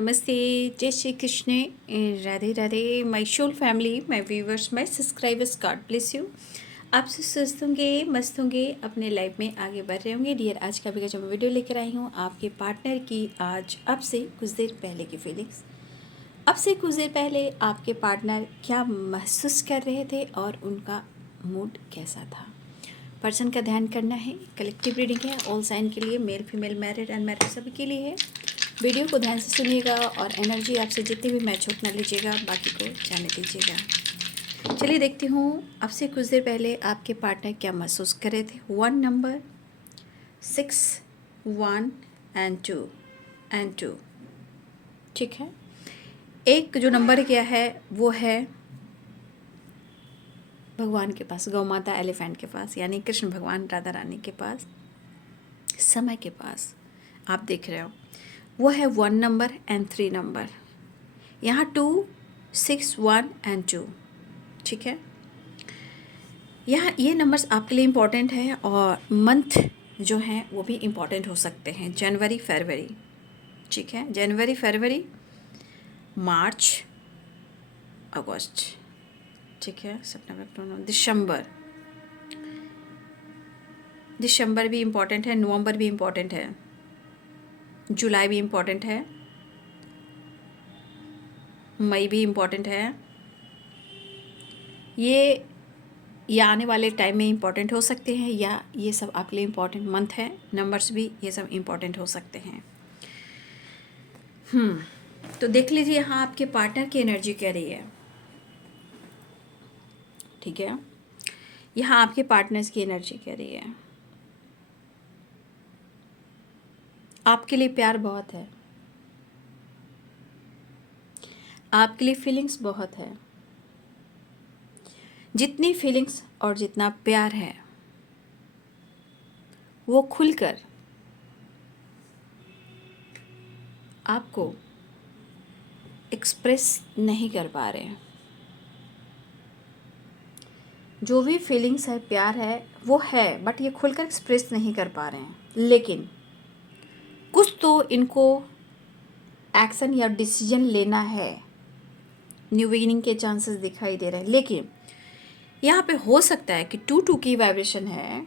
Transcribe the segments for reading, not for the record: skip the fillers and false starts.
नमस्ते, जय Shri Krishna, Radhe Radhe my soul family, my viewers, my subscribers, God bless you. आप सब स्वस्थ होंगे, मस्त होंगे, अपने लाइफ में आगे बढ़ रहे होंगे। डियर, आज का भी जो मैं वीडियो लेकर आई हूँ आपके पार्टनर की आज अब से कुछ देर पहले की फीलिंग्स। अब से कुछ देर पहले आपके पार्टनर क्या महसूस कर रहे थे और उनका मूड कैसा था। पर्सन का ध्यान करना है, कलेक्टिव रीडिंग है, ऑल साइन के लिए, मेल फीमेल, मैरिड अनमैरिड सभी के लिए है। वीडियो को ध्यान से सुनिएगा और एनर्जी आपसे जितनी भी मैच होत ना लीजिएगा, बाकी को जाने दीजिएगा। चलिए देखती हूँ आपसे कुछ देर पहले आपके पार्टनर क्या महसूस कर रहे थे। 1 नंबर, 6, 1 एंड 2 ठीक है। एक जो नंबर क्या है वो है भगवान के पास, गौ माता एलिफेंट के पास, यानी कृष्ण भगवान राधा रानी के पास, समय के पास आप देख रहे हो वो है 1 नंबर एंड 3 नंबर। यहाँ 2, 6, 1 एंड 2 ठीक है। यहाँ ये नंबर्स आपके लिए इम्पॉर्टेंट है और मंथ जो हैं वो भी इम्पॉर्टेंट हो सकते हैं। जनवरी फरवरी ठीक है, जनवरी फरवरी मार्च अगस्त ठीक है, सितंबर अक्टूबर दिसंबर भी इम्पॉर्टेंट है, नवंबर भी इम्पॉर्टेंट है, जुलाई भी इम्पॉर्टेंट है, मई भी इम्पॉर्टेंट है। ये आने वाले टाइम में इम्पॉर्टेंट हो सकते हैं, या ये सब आपके लिए इम्पॉर्टेंट मंथ है। नंबर्स भी ये सब इम्पॉर्टेंट हो सकते हैं। तो देख लीजिए यहाँ आपके पार्टनर की एनर्जी क्या रही है। ठीक है, यहाँ आपके पार्टनर्स की एनर्जी क्या रही है। आपके लिए प्यार बहुत है, आपके लिए फीलिंग्स बहुत है। जितनी फीलिंग्स और जितना प्यार है वो खुलकर आपको एक्सप्रेस नहीं कर पा रहे हैं। जो भी फीलिंग्स है, प्यार है, वो है, बट ये खुलकर एक्सप्रेस नहीं कर पा रहे हैं। लेकिन कुछ तो इनको एक्शन या डिसीजन लेना है। न्यू बिगिनिंग के चांसेस दिखाई दे रहे हैं, लेकिन यहाँ पे हो सकता है कि 2 की वाइब्रेशन है,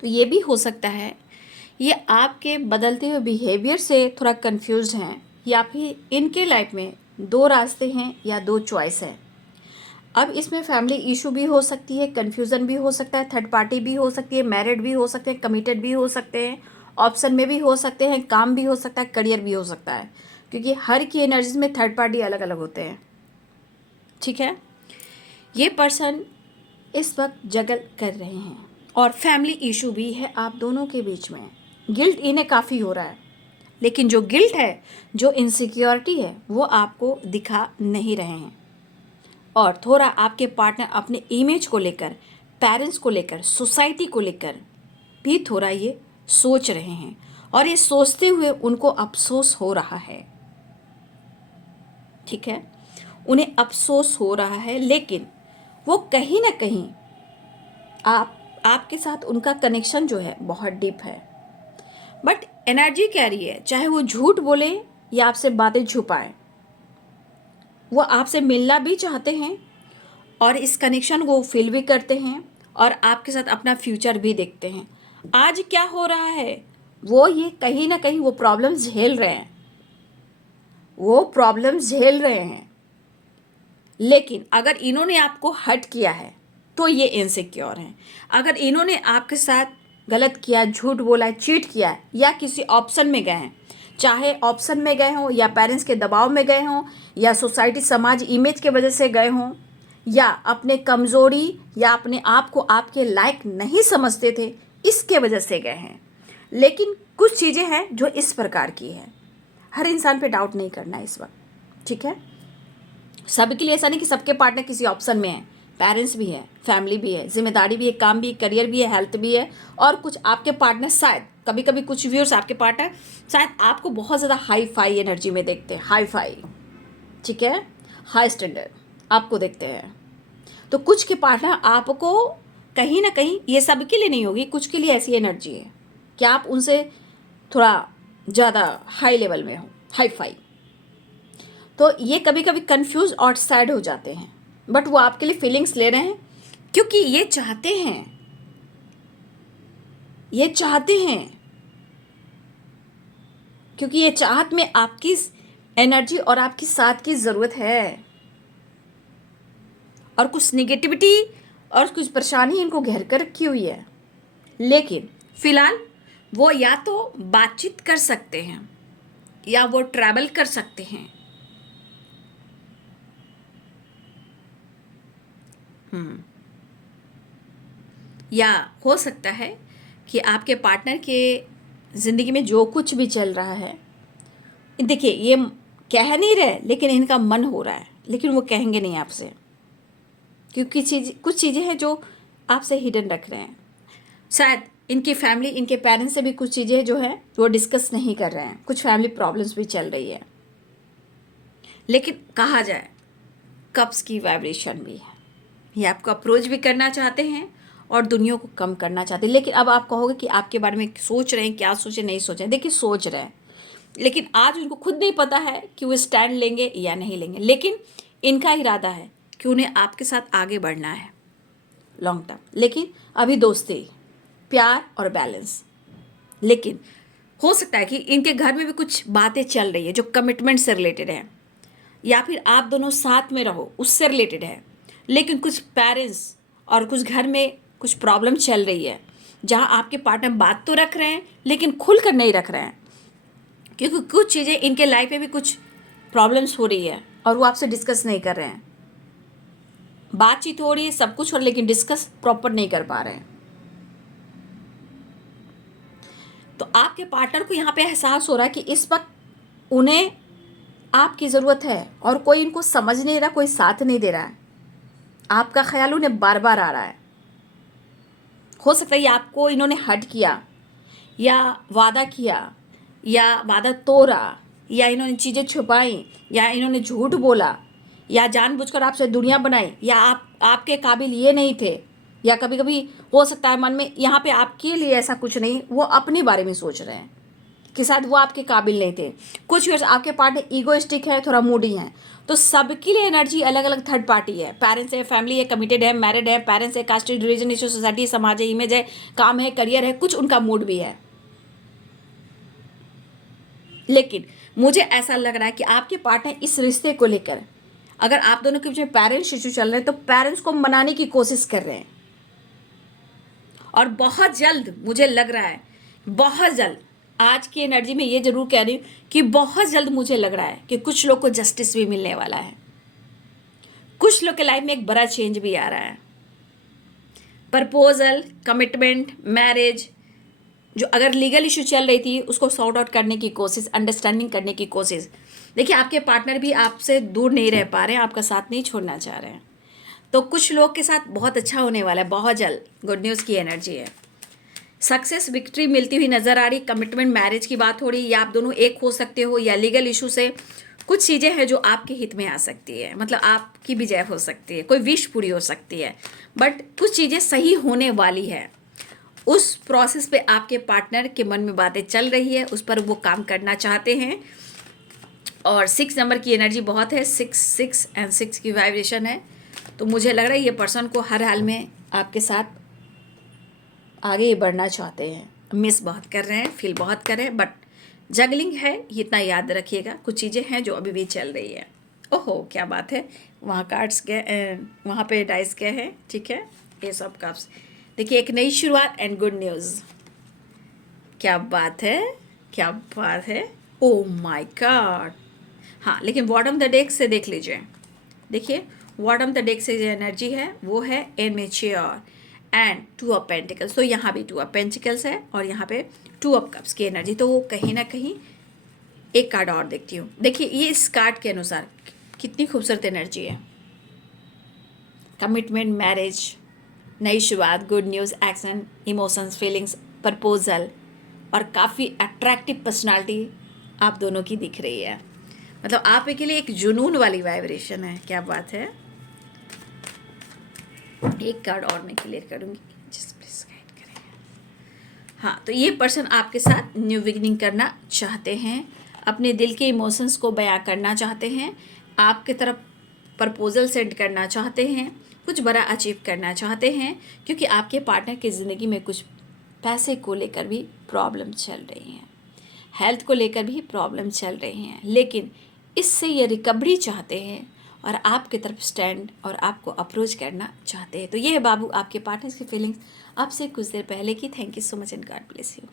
तो ये भी हो सकता है ये आपके बदलते हुए बिहेवियर से थोड़ा कंफ्यूज हैं, या फिर इनके लाइफ में 2 रास्ते हैं या 2 चॉइस है। अब इसमें फैमिली इशू भी हो सकती है, कन्फ्यूज़न भी हो सकता है, थर्ड पार्टी भी हो सकती है, मैरिड भी हो सकते हैं, कमिटेड भी हो सकते हैं, ऑप्शन में भी हो सकते हैं, काम भी हो सकता है, करियर भी हो सकता है, क्योंकि हर की एनर्जीज में थर्ड पार्टी अलग अलग होते हैं। ठीक है, ये पर्सन इस वक्त जगल कर रहे हैं और फैमिली इशू भी है आप दोनों के बीच में। गिल्ट इन्हें काफ़ी हो रहा है, लेकिन जो गिल्ट है, जो इनसिक्योरिटी है, वो आपको दिखा नहीं रहे हैं। और थोड़ा आपके पार्टनर अपने इमेज को लेकर, पेरेंट्स को लेकर, सोसाइटी को लेकर भी थोड़ा ये सोच रहे हैं, और ये सोचते हुए उनको अफसोस हो रहा है। ठीक है, उन्हें अफसोस हो रहा है, लेकिन वो कहीं ना कहीं आपके साथ उनका कनेक्शन जो है बहुत डीप है। बट एनर्जी कह रही है, चाहे वो झूठ बोले या आपसे बातें छुपाएं, वो आपसे मिलना भी चाहते हैं और इस कनेक्शन को फील भी करते हैं और आपके साथ अपना फ्यूचर भी देखते हैं। आज क्या हो रहा है, वो ये कहीं ना कहीं वो प्रॉब्लम्स झेल रहे हैं, लेकिन अगर इन्होंने आपको हर्ट किया है तो ये इनसिक्योर हैं। अगर इन्होंने आपके साथ गलत किया, झूठ बोला है, चीट किया है, या किसी ऑप्शन में गए हैं, चाहे ऑप्शन में गए हों या पेरेंट्स के दबाव में गए हों या सोसाइटी समाज इमेज के वजह से गए हों, या अपने कमज़ोरी या अपने आप को आपके लायक नहीं समझते थे इसके वजह से गए हैं। लेकिन कुछ चीज़ें हैं जो इस प्रकार की है। हर इंसान पे डाउट नहीं करना इस वक्त। ठीक है, सबके लिए ऐसा नहीं कि सबके पार्टनर किसी ऑप्शन में है। पेरेंट्स भी है, फैमिली भी है, जिम्मेदारी भी है, काम भी है, करियर भी है, हेल्थ भी है, और कुछ आपके पार्टनर शायद कभी कभी कुछ व्यूअर्स आपके पार्टनर शायद आपको बहुत ज़्यादा हाई फाई एनर्जी में देखते हैं, हाई फाई, ठीक है, हाई स्टैंडर्ड आपको देखते हैं। तो कुछ के पार्टनर आपको कहीं ना कहीं, ये सबके लिए नहीं होगी, कुछ के लिए ऐसी एनर्जी है कि आप उनसे थोड़ा ज़्यादा हाई लेवल में हो, हाई फाई। तो ये कभी कभी कंफ्यूज और सैड हो जाते हैं, बट वो आपके लिए फीलिंग्स ले रहे हैं क्योंकि ये चाहते हैं, ये चाहते हैं, क्योंकि ये चाहत में आपकी एनर्जी और आपकी साथ की ज़रूरत है। और कुछ निगेटिविटी और कुछ परेशानी इनको घेर कर रखी हुई है, लेकिन फिलहाल वो या तो बातचीत कर सकते हैं या वो ट्रैवल कर सकते हैं। या हो सकता है कि आपके पार्टनर के ज़िंदगी में जो कुछ भी चल रहा है, देखिए ये कह नहीं रहे लेकिन इनका मन हो रहा है, लेकिन वो कहेंगे नहीं आपसे, क्योंकि कुछ चीज़ें हैं जो आपसे हिडन रख रहे हैं। शायद इनकी फैमिली, इनके पेरेंट्स से भी कुछ चीज़ें जो है वो डिस्कस नहीं कर रहे हैं, कुछ फैमिली प्रॉब्लम्स भी चल रही है। लेकिन कहा जाए कप्स की वाइब्रेशन भी है, ये आपको अप्रोच भी करना चाहते हैं और दुनिया को कम करना चाहते हैं। लेकिन अब आप कहोगे कि आपके बारे में सोच रहे हैं, क्या सोचे नहीं सोचे, देखिए सोच रहे हैं, लेकिन आज उनको खुद नहीं पता है कि वो स्टैंड लेंगे या नहीं लेंगे। लेकिन इनका इरादा है कि उन्हें आपके साथ आगे बढ़ना है लॉन्ग टर्म। लेकिन अभी दोस्ती, प्यार और बैलेंस। लेकिन हो सकता है कि इनके घर में भी कुछ बातें चल रही है जो कमिटमेंट से रिलेटेड है, या फिर आप दोनों साथ में रहो उससे रिलेटेड है। लेकिन कुछ पेरेंट्स और कुछ घर में कुछ प्रॉब्लम चल रही है जहां आपके पार्टनर बात तो रख रहे हैं लेकिन खुल कर नहीं रख रहे हैं, क्योंकि कुछ चीज़ें इनके लाइफ में भी कुछ प्रॉब्लम्स हो रही है और वो आपसे डिस्कस नहीं कर रहे हैं। बातचीत हो रही है, सब कुछ हो रहा है, लेकिन डिस्कस प्रॉपर नहीं कर पा रहे हैं। तो आपके पार्टनर को यहाँ पे एहसास हो रहा है कि इस वक्त उन्हें आपकी ज़रूरत है और कोई इनको समझ नहीं रहा, कोई साथ नहीं दे रहा है। आपका ख्याल उन्हें बार बार आ रहा है। हो सकता है आपको इन्होंने हर्ट किया या वादा किया या वादा तोड़ा, या इन्होंने चीज़ें छुपाई, या इन्होंने झूठ बोला, या जानबूझकर आपसे दुनिया बनाई, या आपके काबिल ये नहीं थे, या कभी कभी हो सकता है मन में यहाँ पे आपके लिए ऐसा कुछ नहीं, वो अपने बारे में सोच रहे हैं कि शायद वो आपके काबिल नहीं थे। कुछ व्यूअर्स आपके पार्टनर ईगोइस्टिक है, थोड़ा मूडी है। तो सबके लिए एनर्जी अलग अलग थर्ड पार्टी है। पेरेंट्स है, फैमिली है, कमिटेड है, मैरिड है, पेरेंट्स है, कास्ट, रिलीजन, इशू, सोसाइटी, समाज है, इमेज है, काम है, करियर है, कुछ उनका मूड भी है। लेकिन मुझे ऐसा लग रहा है कि आपके पार्टनर इस रिश्ते को लेकर, अगर आप दोनों के बीच में पेरेंट्स इशू चल रहे हैं तो पेरेंट्स को मनाने की कोशिश कर रहे हैं। और बहुत जल्द मुझे लग रहा है, बहुत जल्द, आज की एनर्जी में ये जरूर कह रही हूँ कि बहुत जल्द मुझे लग रहा है कि कुछ लोग को जस्टिस भी मिलने वाला है। कुछ लोग के लाइफ में एक बड़ा चेंज भी आ रहा है। प्रपोजल, कमिटमेंट, मैरिज, जो अगर लीगल इशू चल रही थी उसको सॉर्ट आउट करने की कोशिश, अंडरस्टैंडिंग करने की कोशिश। देखिए आपके पार्टनर भी आपसे दूर नहीं रह पा रहे हैं, आपका साथ नहीं छोड़ना चाह रहे हैं। तो कुछ लोग के साथ बहुत अच्छा होने वाला है, बहुत जल्द गुड न्यूज़ की एनर्जी है। सक्सेस, विक्ट्री मिलती हुई नज़र आ रही। कमिटमेंट, मैरिज की बात हो रही, या आप दोनों एक हो सकते हो, या लीगल इशू से कुछ चीज़ें हैं जो आपके हित में आ सकती है, मतलब आपकी विजय हो सकती है, कोई विश पूरी हो सकती है। बट कुछ चीज़ें सही होने वाली है। उस प्रोसेस पे आपके पार्टनर के मन में बातें चल रही है, उस पर वो काम करना चाहते हैं। और 6 नंबर की एनर्जी बहुत है, 6 एंड 6 की वाइब्रेशन है। तो मुझे लग रहा है ये पर्सन को हर हाल में आपके साथ आगे बढ़ना चाहते हैं। मिस बहुत कर रहे हैं, फील बहुत कर रहे हैं, बट जगलिंग है, ये इतना याद रखिएगा। कुछ चीज़ें हैं जो अभी भी चल रही है। ओहो क्या बात है, वहाँ कार्ड्स गए, वहाँ पे डाइस गए हैं, ठीक है, ये सब कप्स। देखिए एक नई शुरुआत एंड गुड न्यूज़। क्या बात है, क्या बात है, ओह माय गॉड। हाँ लेकिन बॉटम द डेक से देख लीजिए, देखिए बॉटम द डेक से जो एनर्जी है वो है इमेच्योर एंड 2 ऑफ पेंटिकल्स। तो यहाँ भी 2 ऑफ पेंटिकल्स है और यहाँ पे 2 ऑफ कप्स की एनर्जी। तो वो कहीं ना कहीं एक कार्ड और देखती हूँ। देखिए ये इस कार्ड के अनुसार कितनी खूबसूरत एनर्जी है। कमिटमेंट, मैरिज, नई शुरुआत, good news, action, emotions, feelings, proposal, और काफ़ी अट्रैक्टिव पर्सनालिटी आप दोनों की दिख रही है। मतलब आप के लिए एक जुनून वाली वाइब्रेशन है। क्या बात है। एक कार्ड और मैं क्लियर करूँगी, जस्ट प्लीज गाइड करें। हाँ तो ये पर्सन आपके साथ न्यू बिगिनिंग करना चाहते हैं, अपने दिल के इमोशंस को बयां करना चाहते हैं, आपकी तरफ प्रपोजल सेंड करना चाहते हैं, कुछ बड़ा अचीव करना चाहते हैं, क्योंकि आपके पार्टनर की ज़िंदगी में कुछ पैसे को लेकर भी प्रॉब्लम चल रही हैं, हेल्थ को लेकर भी प्रॉब्लम चल रही हैं, लेकिन इससे ये रिकवरी चाहते हैं और आपकी तरफ स्टैंड और आपको अप्रोच करना चाहते हैं। तो ये है बाबू आपके पार्टनर्स की फीलिंग्स आपसे कुछ देर पहले की। Thank you so much and God bless you.